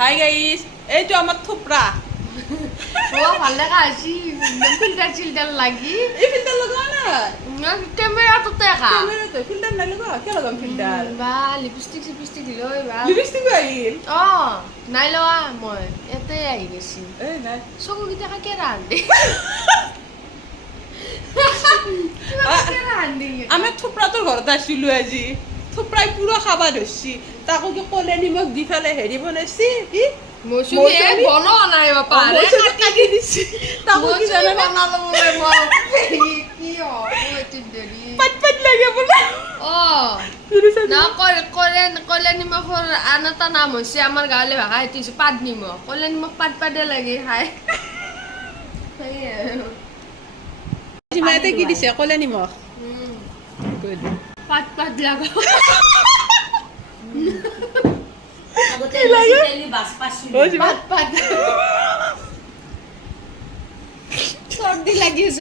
Hi guys, এই তো আমার থুপরা। ও ভালো খাইছি ফিল্টার চিল্টার লাগি এই ফিল্টার লাগা না, ক্যামেরা তো দেখা ক্যামেরা তো ফিল্টার নাই লাগা, কে লাগাম ফিল্টার? বা লিপস্টিক সিপস্টিক দিল বা লিপস্টিক আইল। অ নাই লওয়া মই এতে আহি গেছি এই নাই। চকু কিটা কে রান্ধি আমি থুপরা তোর ঘরতে আসিলো আজি। থুপরাই পুরো খাবার ধরছি, তাকে কি কলে নিমখ দি ফেলে হেৰি বনাইছি কি মৌসুমী বনোৱা নাই বাপা মৌচুমী কাটি দিছি। তাকে কি জানা না, বনালো বোলে মই কি দেৰি পাট পাট লাগে বোলে। অ না কলে নিমখৰ আন এটা নাম হৈছে আমাৰ গাঁৱলীয়া ভাষা সেইটো হৈছে পাত নিমখ কলে নিমখ পাত পাতে লাগে খাই জিমাতে কি দিছে কলে নিমখ? পাত পাত লাগা আগতে কি লাগে? তেলি বাস পাছিল ও জিমা পাত পাত চৰ্দি লাগি আছে